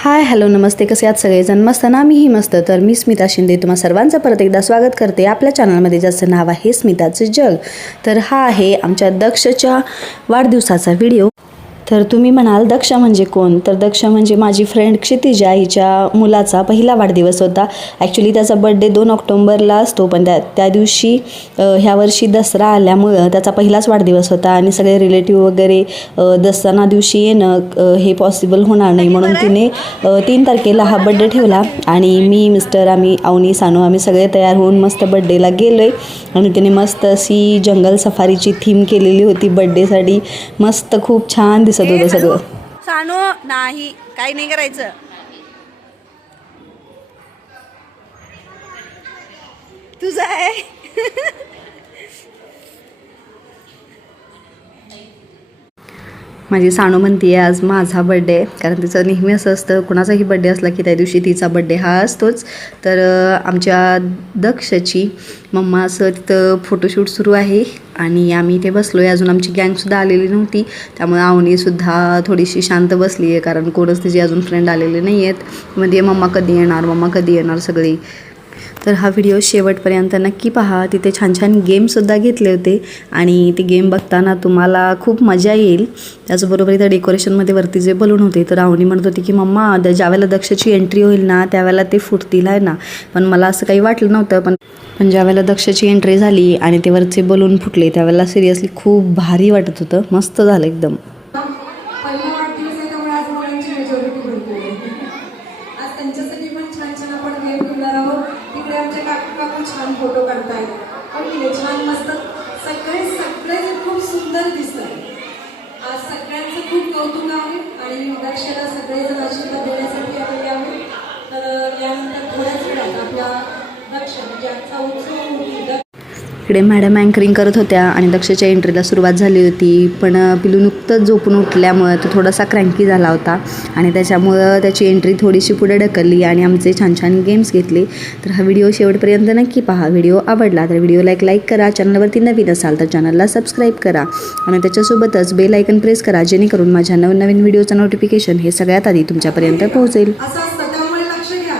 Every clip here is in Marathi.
हाय हॅलो नमस्ते. कसे आहात सगळेजण? मस्त ना? मीही मस्त. तर मी स्मिता शिंदे. तुम्हा सर्वांचं परत एकदा स्वागत करते. आपल्या चॅनलमध्ये ज्याचं नाव आहे स्मिताचं जग. तर हा आहे आमच्या दक्षच्या वाढदिवसाचा व्हिडिओ. तर तुम्ही म्हणाल दक्ष म्हणजे कोण? तर दक्ष म्हणजे माझी फ्रेंड क्षितिजा हिच्या मुलाचा पहिला वाढदिवस होता. ॲक्च्युली त्याचा बड्डे दोन ऑक्टोंबरला असतो पण त्या त्या दिवशी ह्या वर्षी दसरा आल्यामुळं त्याचा पहिलाच वाढदिवस होता आणि सगळे रिलेटिव्ह वगैरे अ, दसरा दिवशी येणं हे पॉसिबल होणार नाही. म्हणून तिने तीन तारखेला हा बड्डे ठेवला आणि मी मिस्टर आम्ही अवनी सानू आम्ही सगळे तयार होऊन मस्त बड्डेला गेलो आहे आणि तिने मस्त अशी जंगल सफारीची थीम केलेली होती. बड्डेसाठी मस्त खूप छान दिसत होतं सगळं सानो नाही. काही नाही करायचं. तुझं आहे. माझी सानू म्हणते आज माझा बड्डे आहे. कारण तिचं नेहमी असं असतं कुणाचाही बड्डे असला की त्या दिवशी तिचा बड्डे हा असतोच. तर आमच्या दक्षची मम्मा असं तिथं फोटोशूट सुरू आहे आणि आम्ही इथे बसलो आहे अजून आमची गँगसुद्धा आलेली नव्हती. त्यामुळे आवनीसुद्धा थोडीशी शांत बसली आहे कारण कोणच तिची अजून फ्रेंड आलेले नाही आहेत म्हणजे मम्मा कधी येणार? मम्मा कधी येणार? सगळी तर हा व्हिडिओ शेवटपर्यंत नक्की पहा. तिथे छान छान गेमसुद्धा घेतले होते आणि ते गेम बघताना तुम्हाला खूप मजा येईल. त्याचबरोबर इथं डेकोरेशनमध्ये वरती जे बलून होते तर रावणी म्हणत होती की मम्मा ज्यावेळेला दक्षची एंट्री होईल ना त्यावेळेला ते फुटतील आहे ना? पण मला असं काही वाटलं नव्हतं पण पण ज्यावेळेला दक्षची एंट्री झाली आणि ते वरचे बलून फुटले त्यावेळेला सिरियसली खूप भारी वाटत होतं. मस्त झालं एकदम पहिला वाढदिवस आहे त्यामुळे आज मुलांची मेजॉरिटी भरपूर आहे आज त्यांच्यासाठी पण छान छान आपण गेम खेळणार आहोत तिकडे आमचे काकू काकू छान फोटो काढतायत पण तिथे छान मस्त सगळे सगळे खूप सुंदर दिसत आज सगळ्यांचं खूप कौतुक आहे आणि दक्षला सगळेजण आशीर्वाद देण्यासाठी आलेले आहे तर यानंतर थोड्याच वेळात आपल्या दक्ष म्हणजे आजचा उत्सव होती दक्ष इकडे मॅडम अँकरिंग करत होत्या आणि दक्षच्या एंट्रीला सुरुवात झाली होती. पण पिलू नुकतंच झोपून उठल्यामुळं तो थोडासा क्रँकी झाला होता. आणि त्याच्यामुळं त्याची एंट्री थोडीशी पुढे ढकलली आणि आमचे छान छान गेम्स घेतले. तर हा व्हिडिओ शेवटपर्यंत नक्की पहा. व्हिडिओ आवडला तर व्हिडिओला एक लाईक करा. चॅनलवरती नवीन असाल तर चॅनलला सबस्क्राईब करा. आणि त्याच्यासोबतच बेल आयकन प्रेस करा जेणेकरून माझ्या नवीन नवीन व्हिडिओचं नोटिफिकेशन हे सगळ्यात आधी तुमच्यापर्यंत पोहोचेल असं असतं त्यामुळे लक्ष घ्या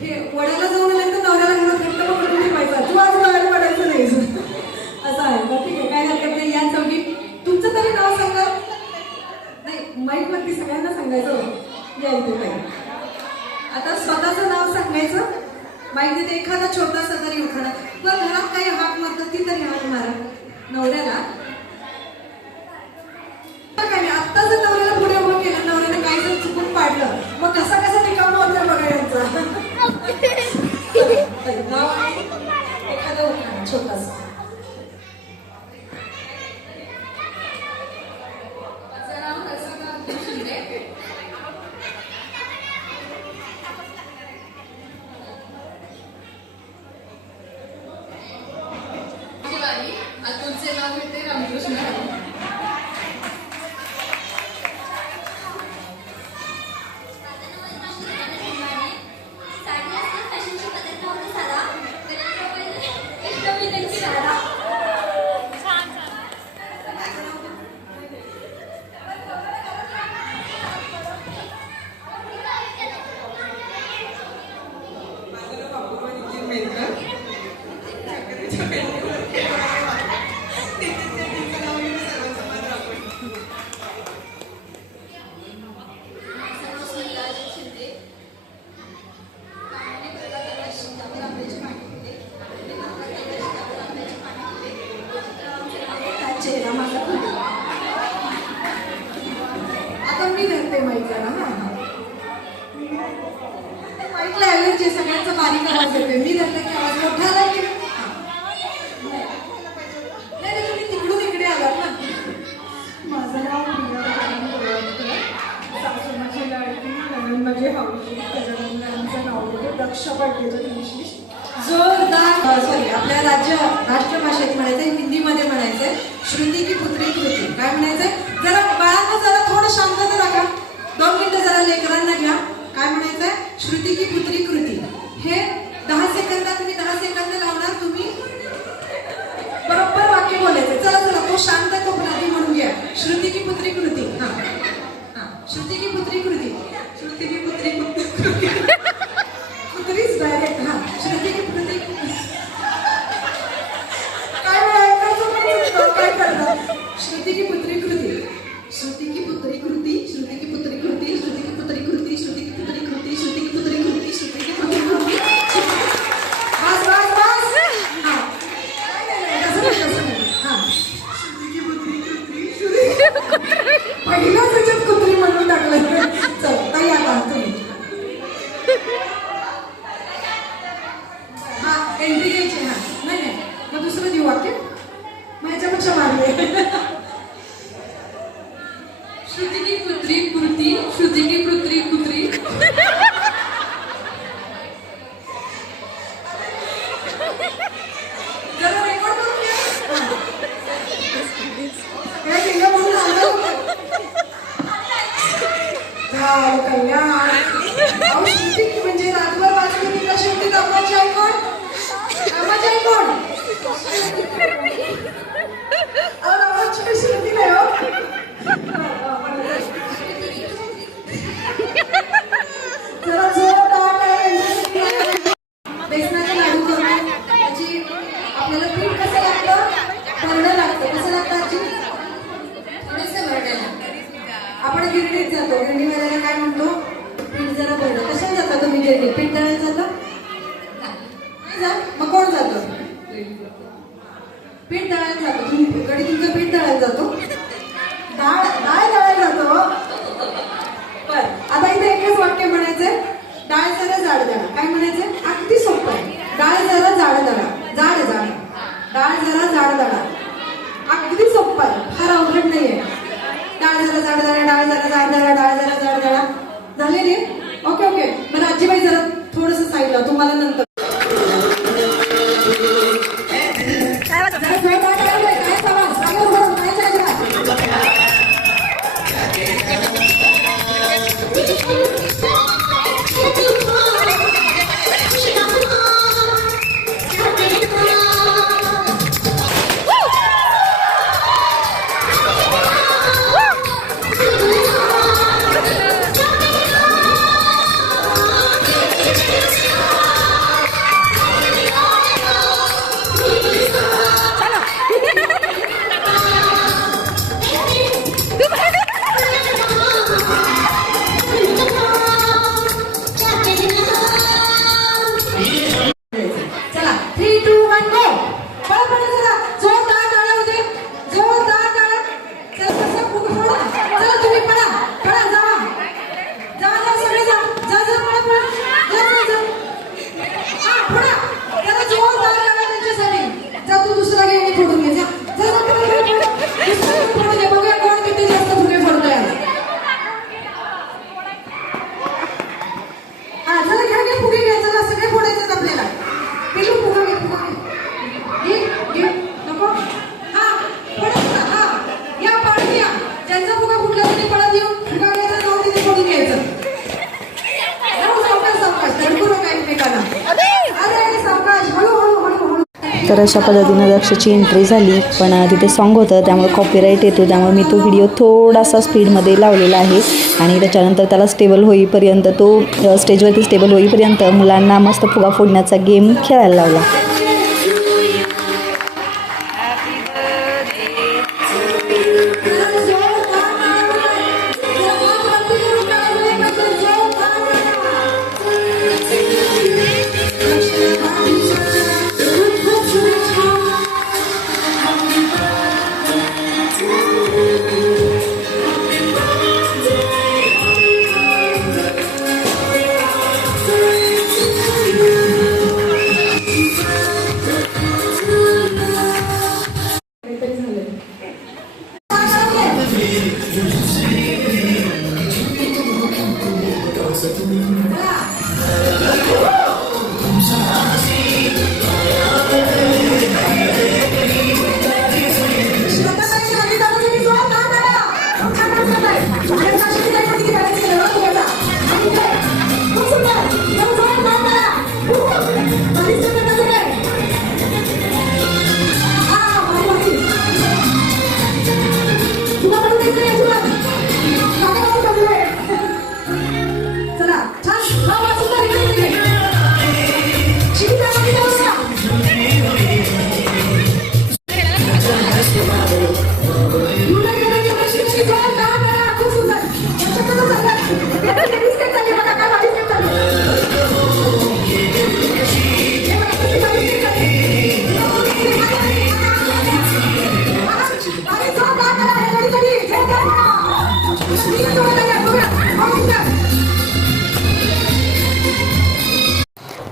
हे वड्याला जाऊन आले तर नवऱ्याला घरात घट्ट पकडून ठेवायचा तू आज बाहेर पडायचं नाही. असं आहे. का ठीक आहे. काय हरकत नाही. या चौकी तुमचं तरी नाव सांगा. नाही माईक वरती सगळ्यांना सांगायचं या इथे काय आता स्वतःचं नाव सांगायचं. माईक तिथे एखादा छोटासा तरी उखाणा बरं घरात काही हाक मारतात ती तरी हाक मारा. नवऱ्याला. काय नाही, आत्ता जर नवऱ्याला पुढे उभं केलं नवऱ्याने काही जर चुकून पाडलं मग कसं जोरदार सॉरी आपल्या राज्य राष्ट्रभाषेत म्हणायचंय हिंदीमध्ये म्हणायचंय श्रुती की पुत्री कृती काय म्हणायचंय? जरा बाळांना जरा थोडं शांतता राखा. दोन मिनिटं जरा लेकरांना घ्या. काय म्हणायचंय? श्रुती की पुत्री कृती. हे दहा सेकंदात तुम्ही दहा सेकंद लावणार तुम्ही बरोबर वाक्य बोलायचं चला चला तो शांत तो म्हणून घ्या. श्रुती की पुत्री कृती. हा हा. श्रुती की पुत्री कृती. एंट्री घ्यायची ना नाही नाही. मग दुसरं देऊ वाक्य? मग ह्याच्यापेक्षा मारले पीठ दळायला जातो तुम्ही कडी तुमचं पीठ दळायला जातो. डाळ डाळ दळायला जातो. बर आता इथे एकच वाक्य म्हणायचंय डाळ जरा जाड दळा काय म्हणायचंय? अगदी सोपं आहे. डाळ जरा जाड दळा जाड जाड डाळ जरा जाड दळा अगदी सोपं आहे. फार अवघड नाहीये. डाळ जरा जाड दळा डाळ जरा जाड दळा डाळ जरा जाड दळा झाले रे? Okay okay. बरं आजीबाई जरा थोडस साईडला तुम्हाला नंतर. तर अशा पद्धतीनं दक्षची एंट्री झाली. पण तिथे सॉन्ग होतं त्यामुळे कॉपीराईट येतो. त्यामुळे मी तो व्हिडिओ थोडासा स्पीडमध्ये लावलेला आहे. आणि त्याच्यानंतर त्याला स्टेबल होईपर्यंत तो स्टेजवरती स्टेबल होईपर्यंत मुलांना मस्त फुगा फोडण्याचा गेम खेळायला लावला.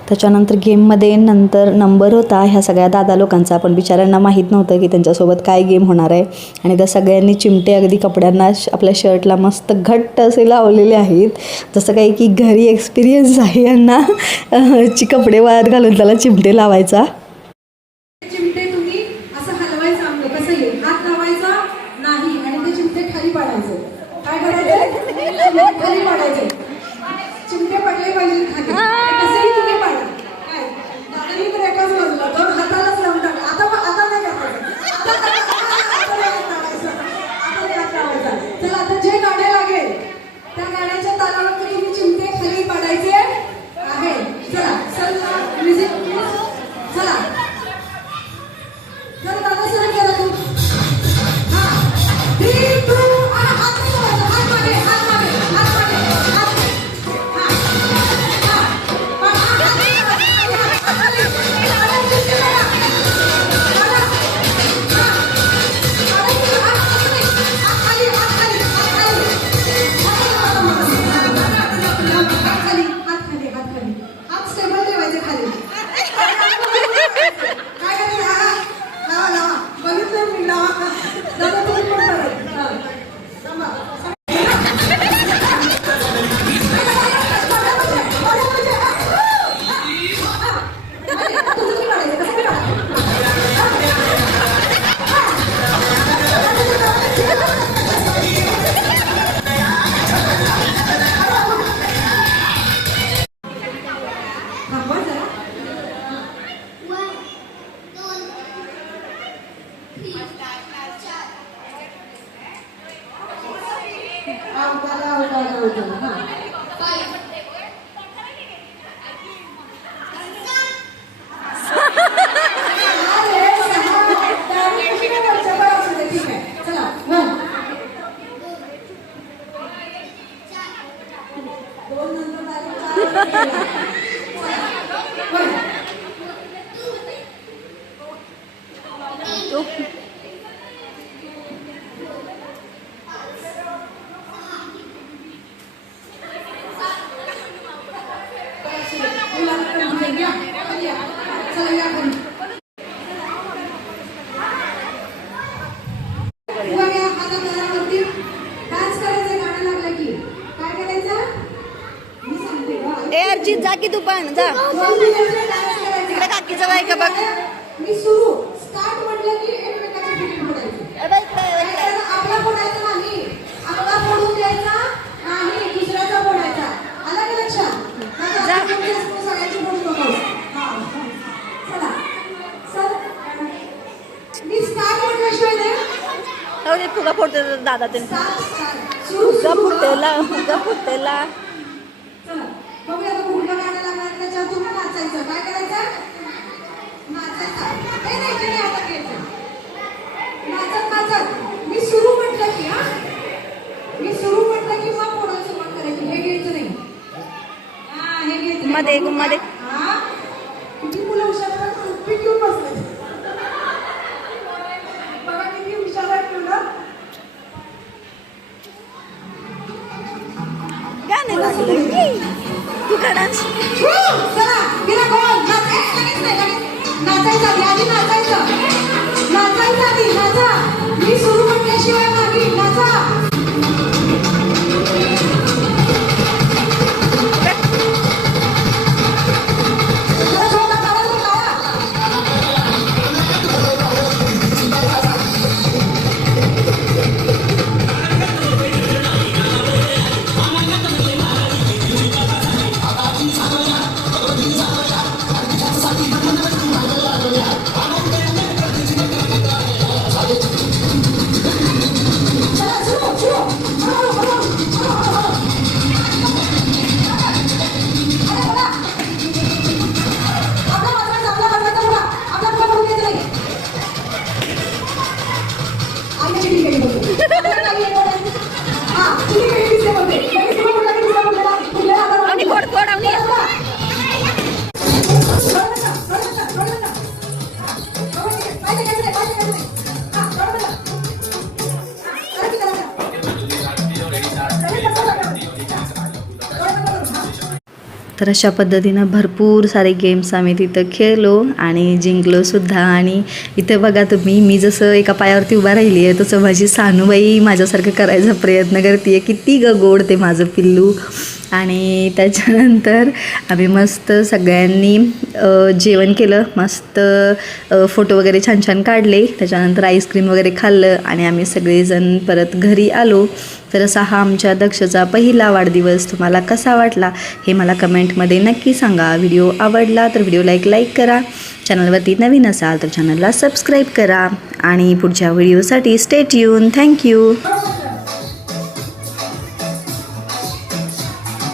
त्याच्यानंतर गेममध्ये नंतर नंबर होता ह्या सगळ्या दादा लोकांचा. पण बिचाऱ्यांना माहीत नव्हतं की त्यांच्यासोबत काय गेम होणार आहे. आणि त्या सगळ्यांनी चिमटे अगदी कपड्यांना श- आपल्या शर्टला मस्त घट्ट असे लावलेले आहेत. जसं काही की घरी एक्सपिरियन्स आहे यांना. ची कपडे वाळत घालून त्याला चिमटे लावायचा. दोन नंतर direct चार वर गेला. चला, वन. चला, या घरी. उभा घ्या, हातात दारावरती. डान्स करायचं गाणं लागलं की काय करायचं मी सांगते बघ. ए अर्जित जा की तू पण जा दोन मिनिटं डान्स करायचा. इकडे काकीचं बाई का बघ. मी सुरू स्टार्ट म्हटलं की एकमेकाची फिटिंग पडायची नाहीतर आपला फोडायचा नाही आपला फोडून द्यायचा नाही दुसऱ्याचा फोडायचा आला का लक्षात आता आपण कोणती असतो सगळ्याची फोडू नकोस. हा, हा. चला. चल. मी स्टार्ट म्हटल्याशिवाय नाही. हो फुगा फोडते दादा ते. फुगा सुरू फुटतेला फुगा फुटतेला बघूया आता कुठलं गाणं लागणार त्याच्यावर तुम्ही नाचायचं. काय करायचं? नाचायचं. ए नाही नाही आता घ्यायचं. नाचत नाचत. मी सुरू म्हटलं की हा? मी सुरू म्हटलं की मग कोणाला सुरुवात करायची. हे घ्यायचं नाही. हा हे घ्यायचं नाही. मध्ये, मध्ये. हा? किती मुलं हुशार टूथपिक घेऊन बसले. बघा किती हुशार आहेत मुलं गाणे लागले तू का डान्स चला बिना गोल नाच ए, नाचायचं आधी आधी नाचायचं. नाचायचं आधी नाचा. मी सुरू म्हटल्याशिवाय मागे नाचा. तर अशा पद्धतीनं भरपूर सारे गेम्स आम्ही तिथं खेळलो आणि जिंकलोसुद्धा आणि इथं बघा तुम्ही मी जसं एका पायावरती उभा राहिली आहे तसं माझी सानूबाई माझ्यासारखं करायचा प्रयत्न करते आहे किती ग गोड ते माझं पिल्लू. आणि त्याच्यानंतर आम्ही मस्त सगळ्यांनी जेवण केलं. मस्त फोटो वगैरे छान छान काढले. त्याच्यानंतर आईस्क्रीम वगैरे खाल्लं आणि आम्ही सगळेजण परत घरी आलो. तर असा हा आमच्या दक्षचा पहिला वाढदिवस तुम्हाला कसा वाटला हे मला कमेंटमध्ये नक्की सांगा. व्हिडिओ आवडला तर व्हिडिओला एक लाईक करा. चॅनलवरती नवीन असाल तर चॅनलला सबस्क्राईब करा. आणि पुढच्या व्हिडिओसाठी स्टेट येऊन थँक्यू